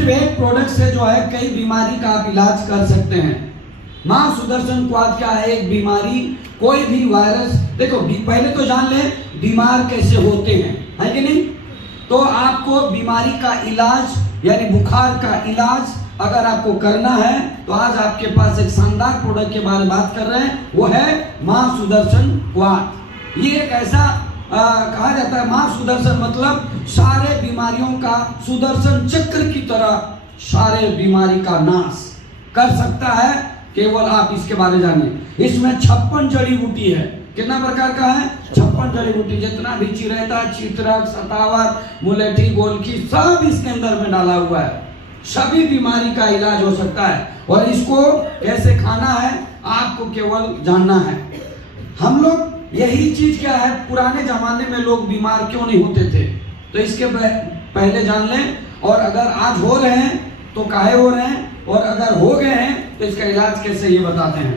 सिर्फ एक प्रोडक्ट से जो है कई बीमारी का आप इलाज कर सकते हैं। मां सुदर्शन क्वाथ क्या है? एक बीमारी, कोई भी वायरस। देखो पहले तो जान ले बीमार कैसे होते हैं, है कि नहीं? तो आपको बीमारी का इलाज यानी बुखार का इलाज अगर आपको करना है तो आज आपके पास एक शानदार प्रोडक्ट के बारे में बात कर रहे हैं, वो है मां सुदर्शन क्वाथ। ये एक ऐसा कहा जाता है, मां सुदर्शन मतलब सारे बीमारियों का सुदर्शन चक्र की तरह सारे बीमारी का नाश कर सकता है, केवल आप इसके बारे में जानिए। इसमें 56 जड़ी बूटी है। कितना प्रकार का है? 56 जड़ी बूटी। जितना भी चिरैता, चित्रक, सतावर, मुलेठी, गोलकी सब इसके अंदर में डाला हुआ है। सभी बीमारी का इलाज हो सकता है और इसको कैसे खाना है आपको केवल जानना है। हम लोग यही चीज क्या है, पुराने जमाने में लोग बीमार क्यों नहीं होते थे, तो इसके पहले जान लें। और अगर आज हो रहे हैं तो काहे हो रहे हैं, और अगर हो गए हैं तो इसका इलाज कैसे, ये बताते हैं।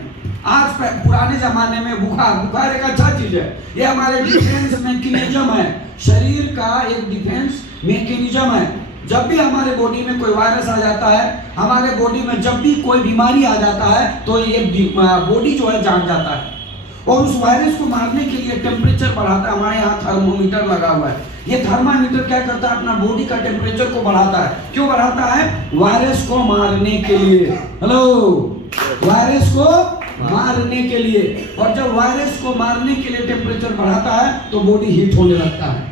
आज पुराने जमाने में बुखार एक अच्छा चीज है, ये हमारे डिफेंस मैकेनिज्म है, शरीर का एक डिफेंस मैकेनिज्म है। जब भी हमारे बॉडी में कोई वायरस आ जाता है, हमारे बॉडी में जब भी कोई बीमारी आ जाता है तो ये बॉडी जो है जान जाता है और उस वायरस को मारने के लिए टेम्परेचर बढ़ाता है। हमारे यहाँ थर्मोमीटर लगा हुआ है, ये थर्मामीटर क्या करता है, अपना बॉडी का टेम्परेचर को बढ़ाता है। क्यों बढ़ाता है? वायरस को मारने के लिए। हेलो, वायरस को मारने के लिए। और जब वायरस को मारने के लिए टेम्परेचर बढ़ाता है तो बॉडी हीट होने लगता है,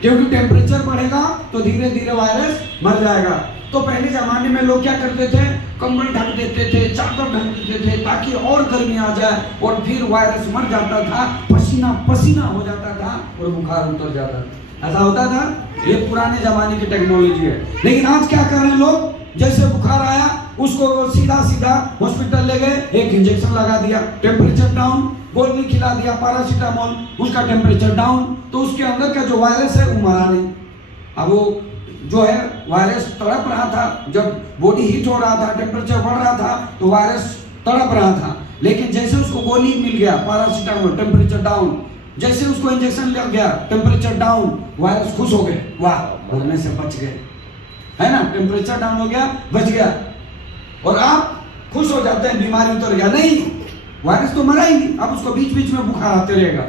क्योंकि टेम्परेचर बढ़ेगा तो धीरे धीरे वायरस मर जाएगा। तो पहले जमाने में लोग क्या करते थे, कंबल ढक देते थे, चादर ढक देते थे ताकि और गर्मी आ जाए और फिर वायरस मर जाता था, पसीना पसीना हो जाता था और बुखार उतर जाता था। ऐसा होता था, ये पुराने जमाने की टेक्नोलॉजी है। लेकिन आज क्या कर रहे हैं लोग, जैसे बुखार आया उसको सीधा सीधा हॉस्पिटल ले गए, एक इंजेक्शन लगा दिया, टेम्परेचर डाउन, गोली खिला दिया पैरासीटामोल, उसका टेम्परेचर डाउन, तो उसके अंदर का जो वायरस है वो मरा नहीं। अब वो जो है वायरस तड़प रहा था, जब बॉडी हीट हो रहा था, टेम्परेचर बढ़ रहा था तो वायरस तड़प रहा था। लेकिन जैसे उसको गोली मिल गया पैरासीटामोल, टेम्परेचर डाउन, जैसे उसको इंजेक्शन लग गया, टेम्परेचर डाउन, वायरस खुश हो गए, वाह मरने से बच गए, है ना, टेम्परेचर डाउन हो गया, बच गया। और आप खुश हो जाते हैं, बीमारी उतर गया। नहीं, वायरस तो मरा ही नहीं, अब उसको बीच बीच में बुखार आते रहेगा।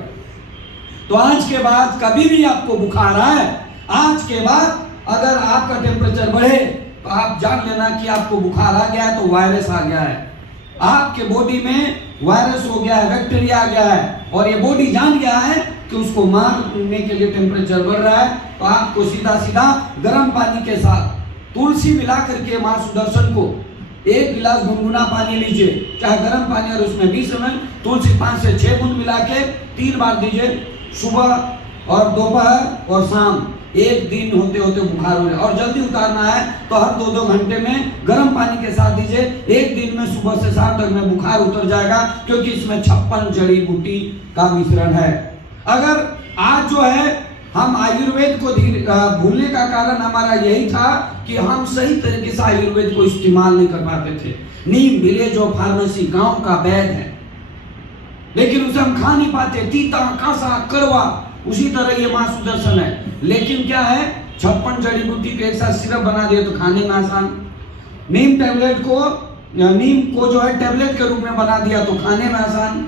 तो आज के बाद कभी भी आपको बुखार आए, आज के बाद अगर आपका टेम्परेचर बढ़े तो आप जान लेना कि आपको बुखार आ गया है, तो वायरस आ गया है, आपके बॉडी में वायरस हो गया है, बैक्टीरिया आ गया है और ये बॉडी जान गया है कि उसको मारने के लिए टेम्परेचर बढ़ रहा है। तो आपको सीधा सीधा गर्म पानी के साथ तुलसी मिला करके मां सुदर्शन को एक गिलास गुनगुना पानी लीजिए, चाहे गर्म पानी, और उसमें 20 ml तुलसी 5 से 6 बूंद मिला के 3 बार दीजिए, सुबह और दोपहर और शाम। एक दिन होते होते बुखार हो जाए, और जल्दी उतारना है तो हर 2-2 घंटे में गर्म पानी के साथ दीजिए। एक दिन में सुबह से शाम तक में बुखार उतर जाएगा, क्योंकि इसमें 56 जड़ी बूटी का मिश्रण है। अगर आज जो है हम आयुर्वेद को भूलने का कारण हमारा यही था कि हम सही तरीके से आयुर्वेद को इस्तेमाल नहीं कर पाते थे। नीम, विलेज और फार्मेसी गांव का वैद्य है, लेकिन उसे हम खा नहीं पाते, तीता, कासा, कड़वा। उसी तरह ये मां सुदर्शन है, लेकिन क्या है, 56 जड़ी बूटी के एक साथ सिरप बना दिया तो खाने में आसान। नीम को जो है टेबलेट के रूप में बना दिया तो खाने में आसान।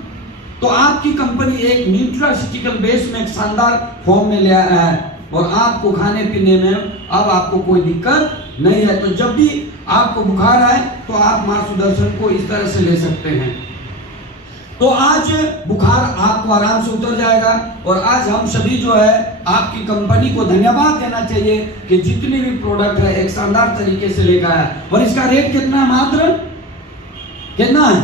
तो आपकी कंपनी एक न्यूट्रास्यूटिकल बेस में एक शानदार फॉर्म में ले आया है और आपको खाने पीने में अब आपको कोई दिक्कत नहीं है। तो जब भी आपको बुखार आए तो आप मां सुदर्शन को इस तरह से ले सकते हैं। तो आज बुखार आपको आराम से उतर जाएगा। और आज हम सभी जो है आपकी कंपनी को धन्यवाद देना चाहिए कि जितनी भी प्रोडक्ट है एक शानदार तरीके से लेकर आया। और इसका रेट कितना, मात्र कितना है,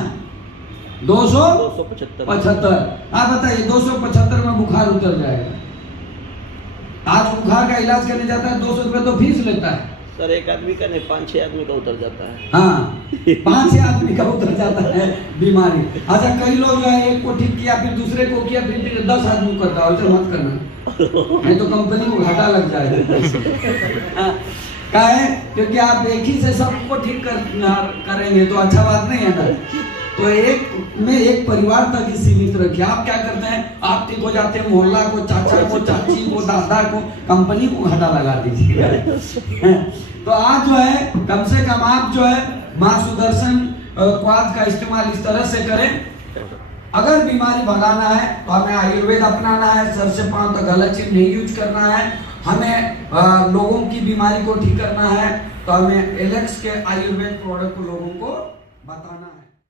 275। आप बताइए, 275 में बुखार उतर जाएगा। आज बुखार का इलाज करने जाता है 200 रुपए तो फीस लेता है सर, एक आदमी का नहीं 5-6 आदमी का उतर जाता है। हाँ, 5-6 आदमी का उतर जाता है बीमारी। अच्छा, कई लोग जो है एक को ठीक किया, फिर दूसरे को किया, फिर 10 आदमी करता है। मत करना, नहीं तो कंपनी को घाटा लग जाएगा। क्या है, क्योंकि आप एक ही से सबको ठीक करेंगे तो अच्छा बात नहीं है ना। तो एक परिवार तक ही सीमित रखिए। आप क्या करते हैं, आप ठीक हो जाते हैं, मोहल्ला को, चाचा को, चाची को, दादा को, कंपनी को घाटा लगा दीजिए। तो आज जो है कम से कम आप जो है माँ सुदर्शन क्वाथ का इस्तेमाल इस तरह से करें। अगर बीमारी भगाना है तो हमें आयुर्वेद अपनाना है, सर से पांव तक गलत चीज नहीं यूज करना है। हमें लोगों की बीमारी को ठीक करना है तो हमें एलेक्स के आयुर्वेद प्रोडक्ट को लोगों को बताना है।